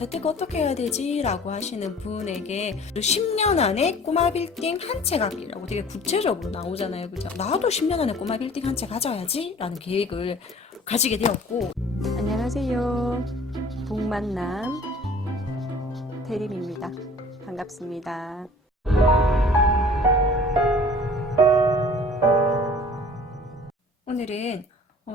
재테크 어떻게 해야 되지? 라고 하시는 분에게 10년 안에 꼬마 빌딩 한 채 갖기라고 되게 구체적으로 나오잖아요. 그죠? 나도 10년 안에 꼬마 빌딩 한 채 가져야지 라는 계획을 가지게 되었고. 안녕하세요. 동만남 대림입니다. 반갑습니다. 오늘은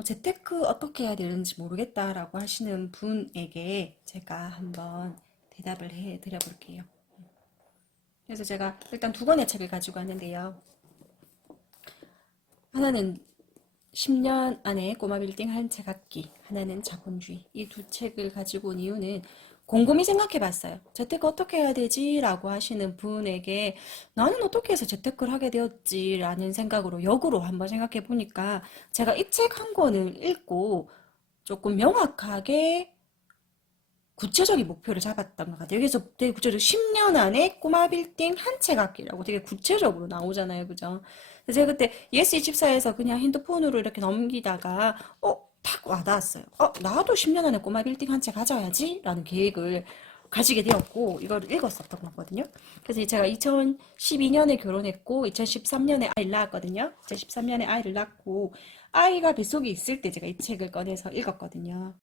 재테크 어떻게 해야 되는지 모르겠다라고 하시는 분에게 제가 한번 대답을 해 드려 볼게요. 그래서 제가 일단 두 권의 책을 가지고 왔는데요. 하나는 10년 안에 꼬마 빌딩 한 채 갖기, 하나는 자본주의. 이 두 책을 가지고 온 이유는 곰곰이 생각해 봤어요. 재테크 어떻게 해야 되지? 라고 하시는 분에게 나는 어떻게 해서 재테크를 하게 되었지? 라는 생각으로 역으로 한번 생각해 보니까 제가 이 책 한 권을 읽고 조금 명확하게 구체적인 목표를 잡았던 것 같아요. 여기서 되게 구체적으로 10년 안에 꼬마 빌딩 한 채 갖기라고 되게 구체적으로 나오잖아요. 그죠? 그래서 제가 그때 예스24에서 그냥 핸드폰으로 이렇게 넘기다가 탁 와닿았어요. 나도 10년 안에 꼬마 빌딩 한 채 가져야지 라는 계획을 가지게 되었고 이걸 읽었었던 거거든요. 그래서 제가 2012년에 결혼했고 2013년에 아이를 낳았거든요. 2013년에 아이를 낳고 아이가 뱃속에 있을 때 제가 이 책을 꺼내서 읽었거든요.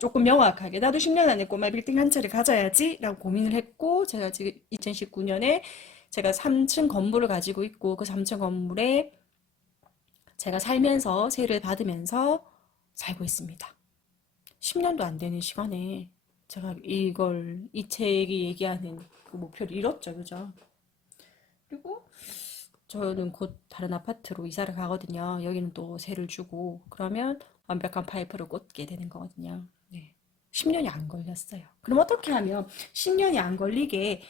조금 명확하게 나도 10년 안에 꼬마 빌딩 한 채를 가져야지 라고 고민을 했고 제가 지금 2019년에 제가 3층 건물을 가지고 있고 그 3층 건물에 제가 살면서 세를 받으면서 살고 있습니다. 10년도 안 되는 시간에 제가 이 책이 얘기하는 그 목표를 이뤘죠. 그죠? 그리고 저는 곧 다른 아파트로 이사를 가거든요. 여기는 또 세를 주고 그러면 완벽한 파이프를 꽂게 되는 거거든요. 네. 10년이 안 걸렸어요. 그럼 어떻게 하면 10년이 안 걸리게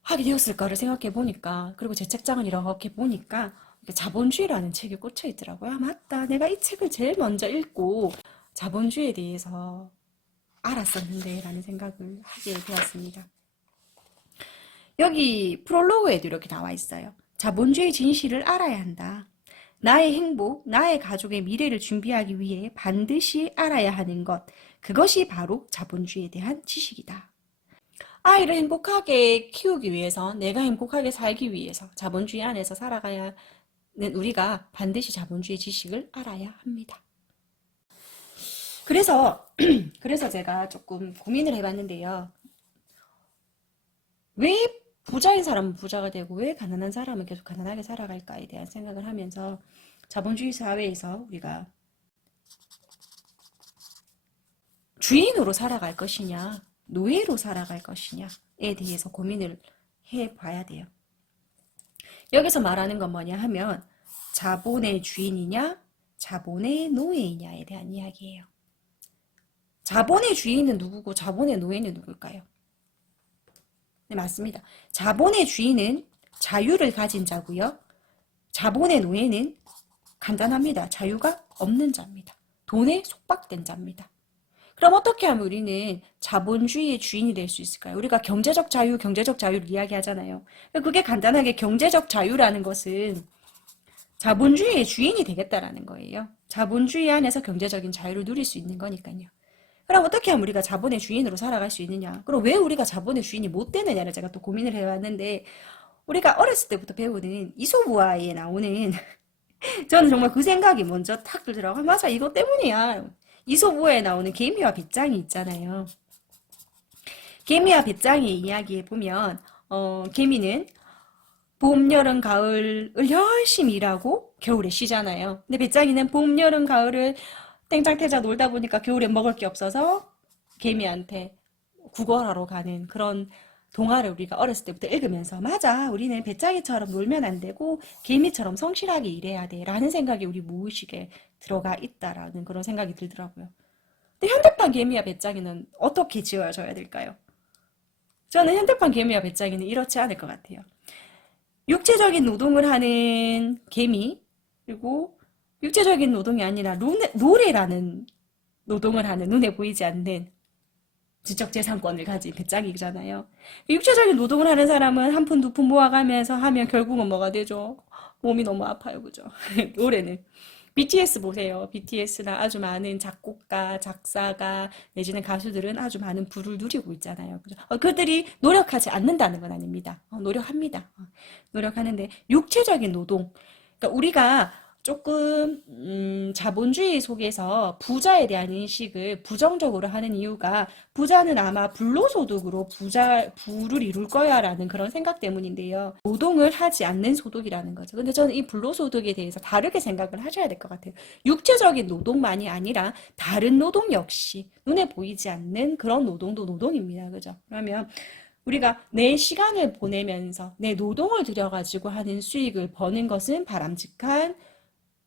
하게 되었을까를 생각해 보니까 그리고 제 책장을 이렇게 보니까 자본주의라는 책이 꽂혀 있더라고요. 맞다. 내가 이 책을 제일 먼저 읽고 자본주의에 대해서 알았었는데 라는 생각을 하게 되었습니다. 여기 프롤로그에도 이렇게 나와 있어요. 자본주의 진실을 알아야 한다. 나의 행복, 나의 가족의 미래를 준비하기 위해 반드시 알아야 하는 것. 그것이 바로 자본주의에 대한 지식이다. 아이를 행복하게 키우기 위해서, 내가 행복하게 살기 위해서 자본주의 안에서 살아가야 하는 우리가 반드시 자본주의 지식을 알아야 합니다. 그래서 제가 조금 고민을 해봤는데요. 왜 부자인 사람은 부자가 되고 왜 가난한 사람은 계속 가난하게 살아갈까에 대한 생각을 하면서 자본주의 사회에서 우리가 주인으로 살아갈 것이냐, 노예로 살아갈 것이냐에 대해서 고민을 해봐야 돼요. 여기서 말하는 건 뭐냐 하면 자본의 주인이냐, 자본의 노예이냐에 대한 이야기예요. 자본의 주인은 누구고 자본의 노예는 누굴까요? 네, 맞습니다. 자본의 주인은 자유를 가진 자고요. 자본의 노예는 간단합니다. 자유가 없는 자입니다. 돈에 속박된 자입니다. 그럼 어떻게 하면 우리는 자본주의의 주인이 될 수 있을까요? 우리가 경제적 자유를 이야기하잖아요. 그게 간단하게 경제적 자유라는 것은 자본주의의 주인이 되겠다라는 거예요. 자본주의 안에서 경제적인 자유를 누릴 수 있는 거니까요. 그럼 어떻게 하면 우리가 자본의 주인으로 살아갈 수 있느냐? 그럼 왜 우리가 자본의 주인이 못 되느냐를 제가 또 고민을 해왔는데 우리가 어렸을 때부터 배우는 이솝우화에 나오는 저는 정말 그 생각이 먼저 탁 들더라고요. 맞아, 이거 때문이야. 이솝우화에 나오는 개미와 배짱이 있잖아요. 개미와 배짱이 이야기에 보면 개미는 봄, 여름, 가을을 열심히 일하고 겨울에 쉬잖아요. 근데 배짱이는 봄, 여름, 가을을 땡짝태자 놀다 보니까 겨울에 먹을 게 없어서 개미한테 구걸하러 가는 그런 동화를 우리가 어렸을 때부터 읽으면서 맞아, 우리는 배짱이처럼 놀면 안 되고 개미처럼 성실하게 일해야 돼 라는 생각이 우리 무의식에 들어가 있다라는 그런 생각이 들더라고요. 근데 현대판 개미와 배짱이는 어떻게 지어져야 될까요? 저는 현대판 개미와 배짱이는 이렇지 않을 것 같아요. 육체적인 노동을 하는 개미, 그리고 육체적인 노동이 아니라 노래라는 노동을 하는 눈에 보이지 않는 지적재산권을 가진 배짱이잖아요. 육체적인 노동을 하는 사람은 한 푼, 두 푼 모아가면서 하면 결국은 뭐가 되죠? 몸이 너무 아파요. 그죠? 노래는. BTS 보세요. BTS나 아주 많은 작곡가, 작사가, 내지는 가수들은 아주 많은 부를 누리고 있잖아요. 그죠? 그들이 노력하지 않는다는 건 아닙니다. 노력합니다. 노력하는데, 육체적인 노동. 그러니까 우리가 조금 자본주의 속에서 부자에 대한 인식을 부정적으로 하는 이유가 부자는 아마 불로소득으로 부를 이룰 거야라는 그런 생각 때문인데요. 노동을 하지 않는 소득이라는 거죠. 근데 저는 이 불로소득에 대해서 다르게 생각을 하셔야 될 것 같아요. 육체적인 노동만이 아니라 다른 노동 역시 눈에 보이지 않는 그런 노동도 노동입니다. 그죠? 그러면 우리가 내 시간을 보내면서 내 노동을 들여가지고 하는 수익을 버는 것은 바람직한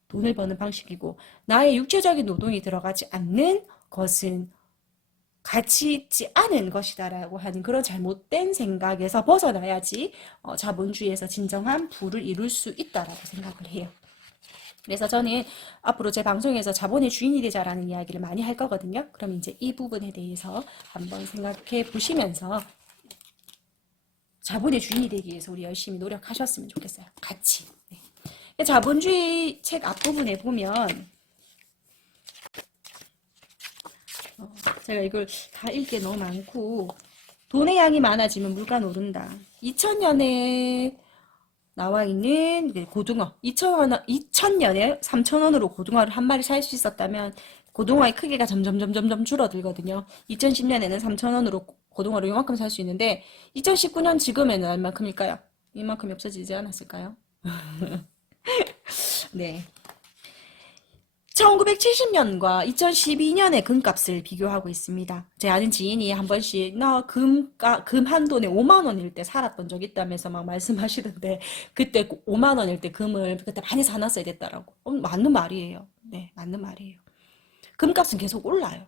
돈을 버는 방식이고, 나의 육체적인 노동이 들어가지 않는 것은 가치 있지 않은 것이다라고 하는 그런 잘못된 생각에서 벗어나야지 자본주의에서 진정한 부를 이룰 수 있다라고 생각을 해요. 그래서 저는 앞으로 제 방송에서 자본의 주인이 되자라는 이야기를 많이 할 거거든요. 그럼 이제 이 부분에 대해서 한번 생각해 보시면서 자본의 주인이 되기 위해서 우리 열심히 노력하셨으면 좋겠어요. 같이. 네. 자본주의 책 앞부분에 보면 제가 이걸 다 읽게 너무 많고, 돈의 양이 많아지면 물가는 오른다. 2000년에 나와 있는 고등어, 2000년에 3,000원으로 고등어를 한 마리 살 수 있었다면 고등어의 크기가 점점 줄어들거든요. 2010년에는 3,000원으로 고등어를 이만큼 살 수 있는데 2019년 지금에는 얼마큼일까요? 이만큼이 없어지지 않았을까요? 네. 1970년과 2012년의 금값을 비교하고 있습니다. 제 아는 지인이 한 번씩 나 금 한 돈에 5만 원일 때 살았던 적 있다면서 막 말씀하시던데, 그때 5만 원일 때 금을 그때 많이 사놨어야 됐다라고. 맞는 말이에요. 네, 맞는 말이에요. 금값은 계속 올라요.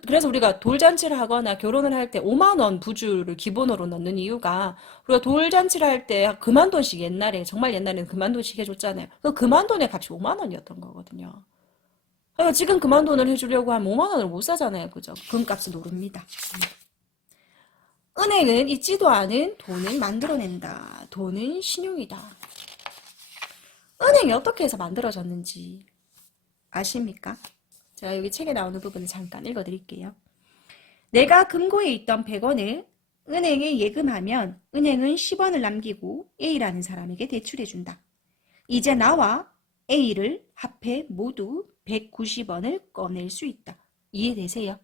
그래서 우리가 돌잔치를 하거나 결혼을 할 때 5만 원 부주를 기본으로 넣는 이유가, 우리가 돌잔치를 할 때 그만 돈씩 옛날에, 정말 옛날에는 그만 돈씩 해줬잖아요. 그 그만 돈의 값이 5만 원이었던 거거든요. 그러니까 지금 그만 돈을 해주려고 하면 5만 원을 못 사잖아요. 그죠? 금값은 오릅니다. 은행은 있지도 않은 돈을 만들어낸다. 돈은 신용이다. 은행이 어떻게 해서 만들어졌는지 아십니까? 제가 여기 책에 나오는 부분을 잠깐 읽어드릴게요. 내가 금고에 있던 100원을 은행에 예금하면 은행은 10원을 남기고 A라는 사람에게 대출해준다. 이제 나와 A를 합해 모두 190원을 꺼낼 수 있다. 이해되세요?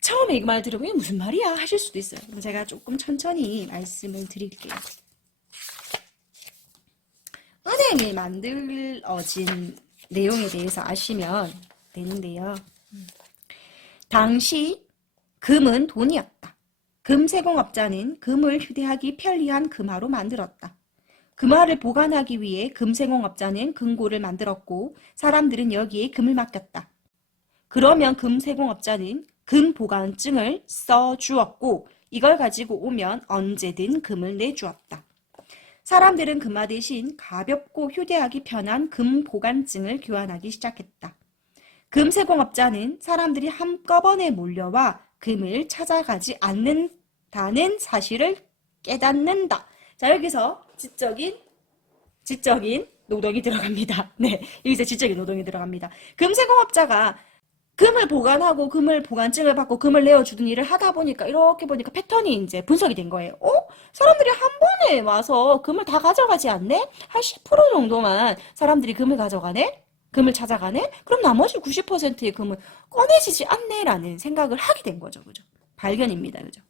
처음에 이 말 들으면 이게 무슨 말이야 하실 수도 있어요. 제가 조금 천천히 말씀을 드릴게요. 은행이 만들어진 내용에 대해서 아시면 되는데요. 당시 금은 돈이었다. 금세공업자는 금을 휴대하기 편리한 금화로 만들었다. 금화를 보관하기 위해 금세공업자는 금고를 만들었고 사람들은 여기에 금을 맡겼다. 그러면 금세공업자는 금 보관증을 써주었고 이걸 가지고 오면 언제든 금을 내주었다. 사람들은 금화 대신 가볍고 휴대하기 편한 금 보관증을 교환하기 시작했다. 금세공업자는 사람들이 한꺼번에 몰려와 금을 찾아가지 않는다는 사실을 깨닫는다. 자, 여기서 지적인 노동이 들어갑니다. 네, 여기서 지적인 노동이 들어갑니다. 금세공업자가 금을 보관하고 금을 보관증을 받고 금을 내어주는 일을 하다 보니까 이렇게 보니까 패턴이 이제 분석이 된 거예요. 사람들이 한 번에 와서 금을 다 가져가지 않네? 한 10% 정도만 사람들이 금을 가져가네? 금을 찾아가네? 그럼 나머지 90%의 금은 꺼내지지 않네라는 생각을 하게 된 거죠. 그죠? 발견입니다. 그죠?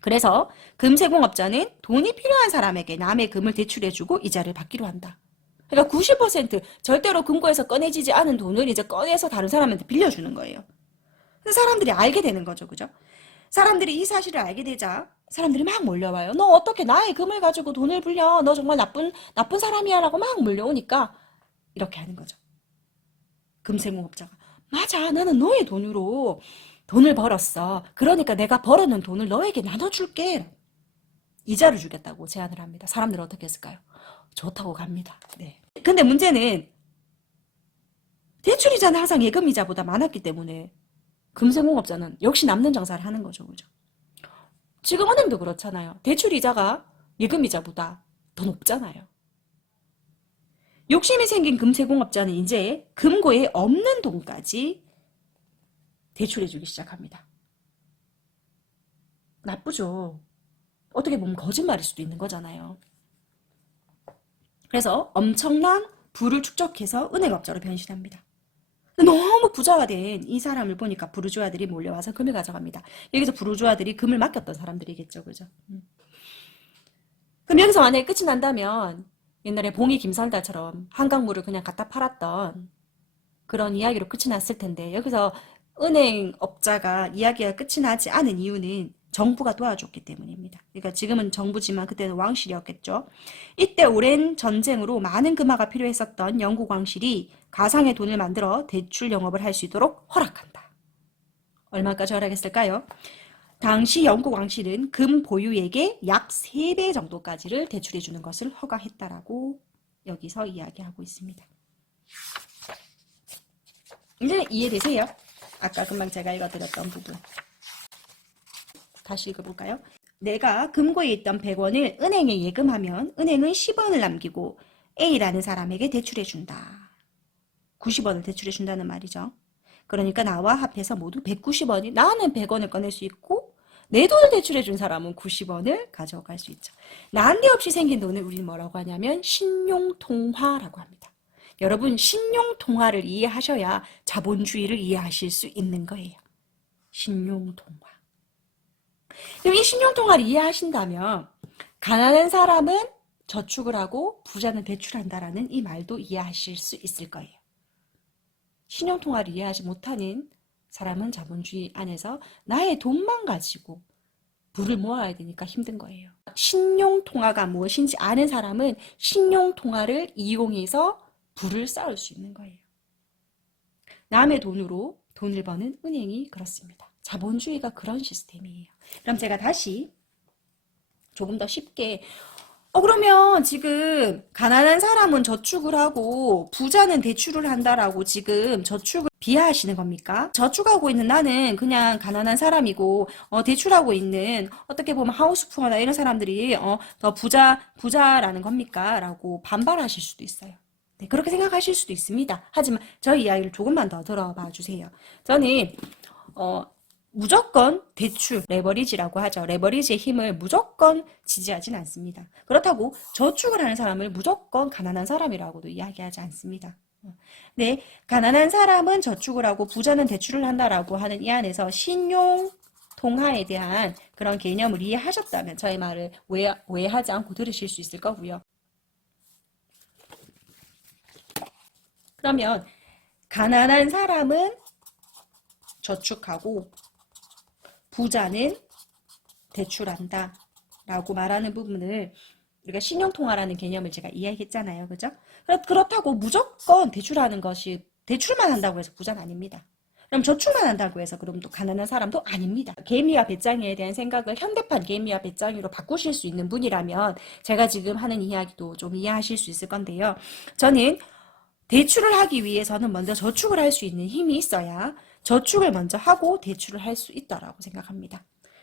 그래서 금세공업자는 돈이 필요한 사람에게 남의 금을 대출해주고 이자를 받기로 한다. 그러니까 90% 절대로 금고에서 꺼내지지 않은 돈을 이제 꺼내서 다른 사람한테 빌려주는 거예요. 그래서 사람들이 알게 되는 거죠. 그죠? 사람들이 이 사실을 알게 되자 사람들이 막 몰려와요. 너 어떻게 나의 금을 가지고 돈을 빌려? 너 정말 나쁜 사람이야 라고 막 몰려오니까 이렇게 하는 거죠. 금세공업자가 맞아, 나는 너의 돈으로 돈을 벌었어. 그러니까 내가 벌어놓은 돈을 너에게 나눠줄게. 이자를 주겠다고 제안을 합니다. 사람들은 어떻게 했을까요? 좋다고 갑니다. 네. 근데 문제는 대출이자는 항상 예금이자보다 많았기 때문에 금세공업자는 역시 남는 장사를 하는 거죠. 그죠? 지금 은행도 그렇잖아요. 대출이자가 예금이자보다 더 높잖아요. 욕심이 생긴 금세공업자는 이제 금고에 없는 돈까지 대출해주기 시작합니다. 나쁘죠. 어떻게 보면 거짓말일 수도 있는 거잖아요. 그래서 엄청난 부를 축적해서 은행업자로 변신합니다. 너무 부자가 된 이 사람을 보니까 부르주아들이 몰려와서 금을 가져갑니다. 여기서 부르주아들이 금을 맡겼던 사람들이겠죠. 그죠? 그럼 여기서 만약에 끝이 난다면 옛날에 봉이 김선달처럼 한강물을 그냥 갖다 팔았던 그런 이야기로 끝이 났을 텐데 여기서 은행업자가 이야기가 끝이 나지 않은 이유는 정부가 도와줬기 때문입니다. 그러니까 지금은 정부지만 그때는 왕실이었겠죠. 이때 오랜 전쟁으로 많은 금화가 필요했었던 영국 왕실이 가상의 돈을 만들어 대출 영업을 할 수 있도록 허락한다. 얼마까지 허락했을까요? 당시 영국 왕실은 금 보유액의 약 3배 정도까지를 대출해 주는 것을 허가했다라고 여기서 이야기하고 있습니다. 이제 이해되세요? 아까 금방 제가 읽어드렸던 부분. 다시 읽어볼까요? 내가 금고에 있던 100원을 은행에 예금하면 은행은 10원을 남기고 A라는 사람에게 대출해준다. 90원을 대출해준다는 말이죠. 그러니까 나와 합해서 모두 190원이 나는 100원을 꺼낼 수 있고 내 돈을 대출해준 사람은 90원을 가져갈 수 있죠. 난데없이 생긴 돈을 우리는 뭐라고 하냐면 신용통화라고 합니다. 여러분 신용통화를 이해하셔야 자본주의를 이해하실 수 있는 거예요. 신용통화. 그럼 이 신용통화를 이해하신다면 가난한 사람은 저축을 하고 부자는 대출한다라는 이 말도 이해하실 수 있을 거예요. 신용통화를 이해하지 못하는 사람은 자본주의 안에서 나의 돈만 가지고 부를 모아야 되니까 힘든 거예요. 신용통화가 무엇인지 아는 사람은 신용통화를 이용해서 부를 쌓을 수 있는 거예요. 남의 돈으로 돈을 버는 은행이 그렇습니다. 자본주의가 그런 시스템이에요. 그럼 제가 다시 조금 더 쉽게 그러면 지금 가난한 사람은 저축을 하고 부자는 대출을 한다라고 지금 저축을 비하하시는 겁니까? 저축하고 있는 나는 그냥 가난한 사람이고 대출하고 있는 어떻게 보면 하우스푸어나 이런 사람들이 더 부자라는 겁니까? 라고 반발하실 수도 있어요. 네, 그렇게 생각하실 수도 있습니다. 하지만 저희 이야기를 조금만 더 들어봐 주세요. 저는 무조건 대출, 레버리지라고 하죠. 레버리지의 힘을 무조건 지지하진 않습니다. 그렇다고 저축을 하는 사람을 무조건 가난한 사람이라고도 이야기하지 않습니다. 네, 가난한 사람은 저축을 하고 부자는 대출을 한다라고 하는 이 안에서 신용 통화에 대한 그런 개념을 이해하셨다면 저희 말을 오해하지 않고 들으실 수 있을 거고요. 그러면 가난한 사람은 저축하고 부자는 대출한다 라고 말하는 부분을 우리가 신용통화라는 개념을 제가 이야기했잖아요. 그죠? 그렇다고 무조건 대출하는 것이 대출만 한다고 해서 부자는 아닙니다. 그럼 저축만 한다고 해서 그럼 또 가난한 사람도 아닙니다. 개미와 배짱이에 대한 생각을 현대판 개미와 배짱이로 바꾸실 수 있는 분이라면 제가 지금 하는 이야기도 좀 이해하실 수 있을 건데요. 저는 대출을 하기 위해서는 먼저 저축을 할 수 있는 힘이 있어야 저축을 먼저 하고 대출을 할 수 있다라고 생각합니다.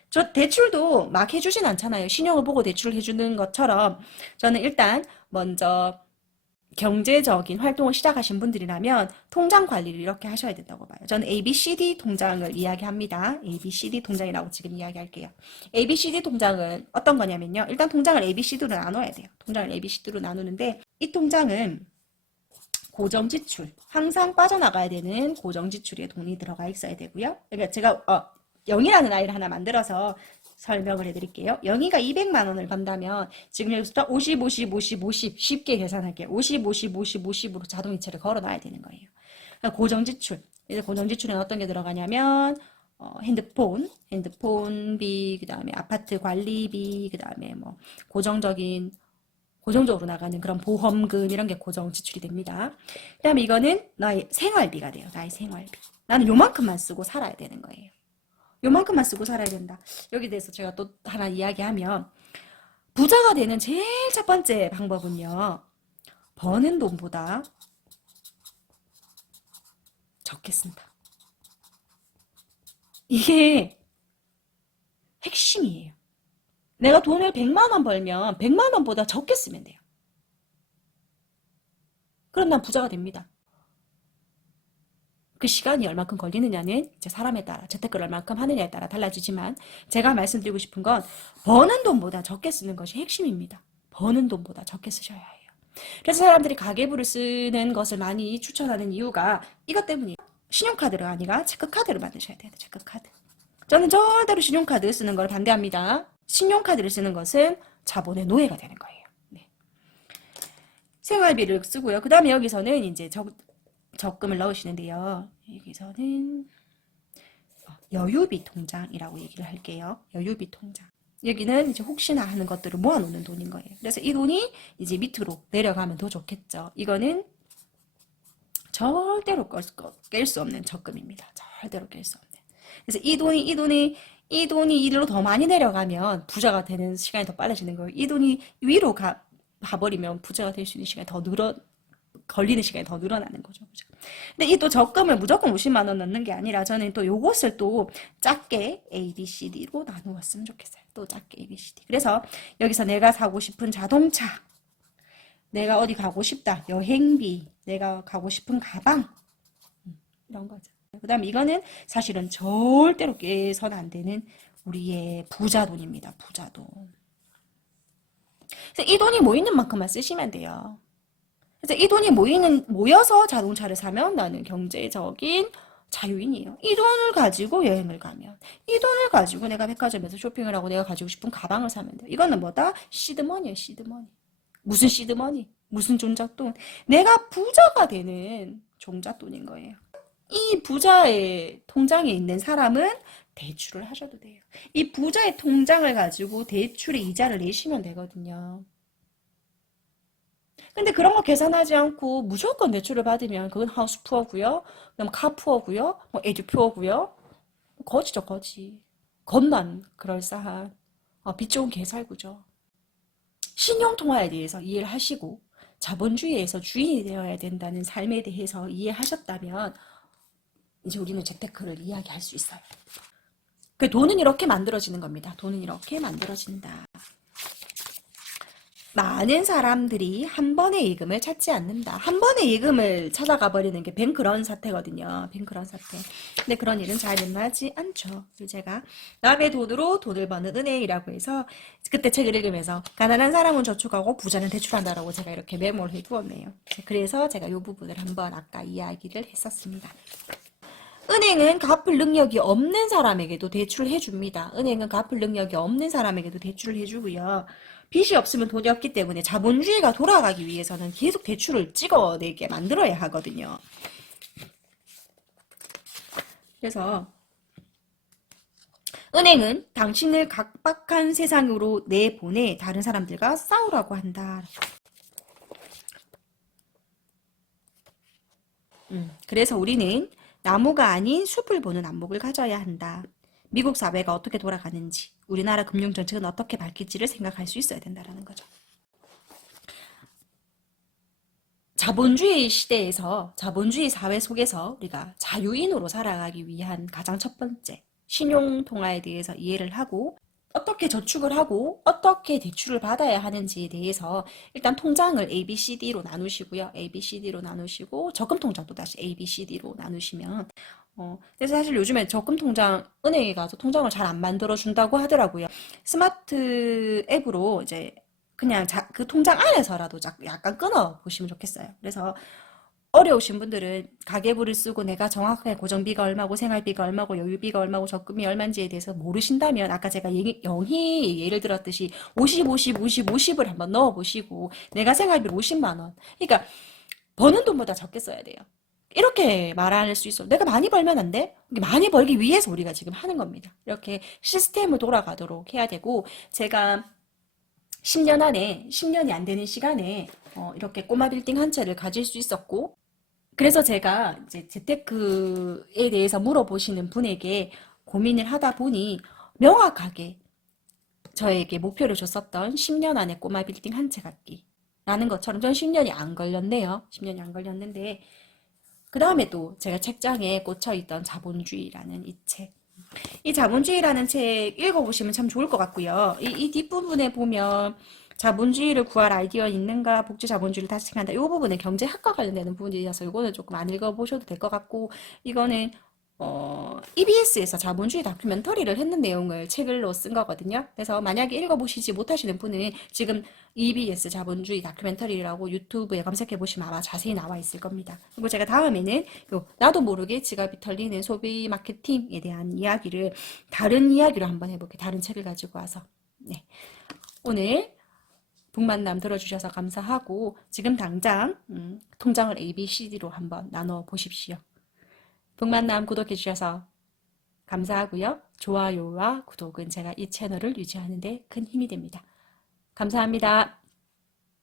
저 대출도 막 해주진 않잖아요. 신용을 보고 대출을 해주는 것처럼 저는 일단 먼저 경제적인 활동을 시작하신 분들이라면 통장 관리를 이렇게 하셔야 된다고 봐요. 저는 ABCD 통장을 이야기합니다. ABCD 통장이라고 지금 이야기할게요. ABCD 통장은 어떤 거냐면요. 일단 통장을 ABCD로 나눠야 돼요. 통장을 ABCD로 나누는데 이 통장은 고정지출, 항상 빠져나가야 되는 고정지출에 돈이 들어가 있어야 되고요. 그러니까 제가 영희라는 아이를 하나 만들어서 설명을 해드릴게요. 영희가 200만 원을 번다면 지금 여기서부터 50, 50, 50, 50 쉽게 계산할게요. 50, 50, 50, 50으로 자동이체를 걸어놔야 되는 거예요. 그러니까 고정지출. 그래서 고정지출에는 어떤 게 들어가냐면 핸드폰비, 그 다음에 아파트 관리비, 그 다음에 뭐 고정적으로 나가는 그런 보험금 이런 게 고정 지출이 됩니다. 그 다음에 이거는 나의 생활비가 돼요. 나의 생활비. 나는 요만큼만 쓰고 살아야 되는 거예요. 요만큼만 쓰고 살아야 된다. 여기 대해서 제가 또 하나 이야기하면 부자가 되는 제일 첫 번째 방법은요. 버는 돈보다 적게 쓴다. 이게 핵심이에요. 내가 돈을 100만 원 벌면 100만 원보다 적게 쓰면 돼요. 그럼 난 부자가 됩니다. 그 시간이 얼마큼 걸리느냐는 이제 사람에 따라 재테크를 얼마큼 하느냐에 따라 달라지지만 제가 말씀드리고 싶은 건 버는 돈보다 적게 쓰는 것이 핵심입니다. 버는 돈보다 적게 쓰셔야 해요. 그래서 사람들이 가계부를 쓰는 것을 많이 추천하는 이유가 이것 때문이에요. 신용카드가 아니라 체크카드를 만드셔야 돼요. 체크카드. 저는 절대로 신용카드 쓰는 걸 반대합니다. 신용카드를 쓰는 것은 자본의 노예가 되는 거예요. 네. 생활비를 쓰고요. 그 다음에 여기서는 이제 적금을 넣으시는데요. 여기서는 여유비 통장이라고 얘기를 할게요. 여유비 통장. 여기는 이제 혹시나 하는 것들을 모아놓는 돈인 거예요. 그래서 이 돈이 이제 밑으로 내려가면 더 좋겠죠. 이거는 절대로 깰 수 없는 적금입니다. 절대로 깰 수 없는. 그래서 이 돈이 이리로 더 많이 내려가면 부자가 되는 시간이 더 빨라지는 거예요. 이 돈이 위로 가버리면 부자가 될 수 있는 시간이 더 걸리는 시간이 더 늘어나는 거죠. 그죠? 근데 이 또 적금을 무조건 50만 원 넣는 게 아니라 저는 또 요것을 또 작게 A, B, C, D로 나누었으면 좋겠어요. 또 작게 A, B, C, D. 그래서 여기서 내가 사고 싶은 자동차, 내가 어디 가고 싶다, 여행비, 내가 가고 싶은 가방, 이런 거죠. 그 다음에 이거는 사실은 절대로 깨서는 안 되는 우리의 부자 돈입니다. 부자 돈. 그래서 이 돈이 모이는 만큼만 쓰시면 돼요. 그래서 이 돈이 모여서 자동차를 사면 나는 경제적인 자유인이에요. 이 돈을 가지고 여행을 가면, 이 돈을 가지고 내가 백화점에서 쇼핑을 하고 내가 가지고 싶은 가방을 사면 돼요. 이거는 뭐다? 시드머니예요, 시드머니. 무슨 시드머니? 무슨 종잣돈? 내가 부자가 되는 종잣돈인 거예요. 이 부자의 통장에 있는 사람은 대출을 하셔도 돼요. 이 부자의 통장을 가지고 대출의 이자를 내시면 되거든요. 근데 그런 거 계산하지 않고 무조건 대출을 받으면 그건 하우스 푸어고요. 그다음 카 푸어고요. 뭐 에듀 푸어고요. 거지죠, 거지. 겉만 그럴싸한 빚 좋은 개살구죠. 신용통화에 대해서 이해를 하시고 자본주의에서 주인이 되어야 된다는 삶에 대해서 이해하셨다면 이제 우리는 재테크를 이야기할 수 있어요. 그 돈은 이렇게 만들어지는 겁니다. 돈은 이렇게 만들어진다. 많은 사람들이 한 번의 예금을 찾지 않는다. 한 번의 예금을 찾아가 버리는 게 뱅크런 사태거든요. 뱅크런 사태. 근데 그런 일은 잘 일어나지 않죠. 제가 남의 돈으로 돈을 버는 은행이라고 해서 그때 책을 읽으면서 가난한 사람은 저축하고 부자는 대출한다라고 제가 이렇게 메모를 해두었네요. 그래서 제가 이 부분을 한번 아까 이야기를 했었습니다. 은행은 갚을 능력이 없는 사람에게도 대출을 해줍니다. 은행은 갚을 능력이 없는 사람에게도 대출을 해주고요. 빚이 없으면 돈이 없기 때문에 자본주의가 돌아가기 위해서는 계속 대출을 찍어내게 만들어야 하거든요. 그래서 은행은 당신을 각박한 세상으로 내보내 다른 사람들과 싸우라고 한다. 그래서 우리는 나무가 아닌 숲을 보는 안목을 가져야 한다. 미국 사회가 어떻게 돌아가는지, 우리나라 금융정책은 어떻게 바뀔지를 생각할 수 있어야 된다는 거죠. 자본주의 시대에서, 자본주의 사회 속에서 우리가 자유인으로 살아가기 위한 가장 첫 번째, 신용통화에 대해서 이해를 하고, 어떻게 저축을 하고 어떻게 대출을 받아야 하는지에 대해서 일단 통장을 ABCD로 나누시고요. ABCD로 나누시고 적금 통장도 다시 ABCD로 나누시면 그래서 사실 요즘에 적금 통장 은행에 가서 통장을 잘 안 만들어 준다고 하더라고요. 스마트 앱으로 이제 그냥 그 통장 안에서라도 약간 끊어 보시면 좋겠어요. 그래서 어려우신 분들은 가계부를 쓰고 내가 정확하게 고정비가 얼마고 생활비가 얼마고 여유비가 얼마고 적금이 얼마인지에 대해서 모르신다면 아까 제가 영희 예를 들었듯이 50, 50, 50, 50을 한번 넣어보시고 내가 생활비를 50만 원. 그러니까 버는 돈보다 적게 써야 돼요. 이렇게 말할 수 있어. 내가 많이 벌면 안 돼? 많이 벌기 위해서 우리가 지금 하는 겁니다. 이렇게 시스템을 돌아가도록 해야 되고 제가 10년 안에 10년이 안 되는 시간에 이렇게 꼬마 빌딩 한 채를 가질 수 있었고 그래서 제가 이제 재테크에 대해서 물어보시는 분에게 고민을 하다 보니 명확하게 저에게 목표를 줬었던 10년 안에 꼬마 빌딩 한 채 갖기 라는 것처럼 전 10년이 안 걸렸네요. 10년이 안 걸렸는데 그 다음에 또 제가 책장에 꽂혀있던 자본주의라는 이 책. 이 자본주의라는 책 읽어보시면 참 좋을 것 같고요. 이 뒷부분에 보면 자본주의를 구할 아이디어 있는가, 복지 자본주의를 다스린다. 이 부분은 경제학과 관련되는 부분이라서 이거는 조금 안 읽어보셔도 될 것 같고, 이거는 EBS에서 자본주의 다큐멘터리를 했는 내용을 책을로 쓴 거거든요. 그래서 만약에 읽어보시지 못하시는 분은 지금 EBS 자본주의 다큐멘터리라고 유튜브에 검색해 보시면 아마 자세히 나와 있을 겁니다. 그리고 제가 다음에는 나도 모르게 지갑이 털리는 소비 마케팅에 대한 이야기를 다른 이야기로 한번 해볼게요. 다른 책을 가지고 와서. 네. 오늘 북만남 들어주셔서 감사하고 지금 당장 통장을 ABCD로 한번 나눠 보십시오. 북만남 구독해 주셔서 감사하고요. 좋아요와 구독은 제가 이 채널을 유지하는 데 큰 힘이 됩니다. 감사합니다.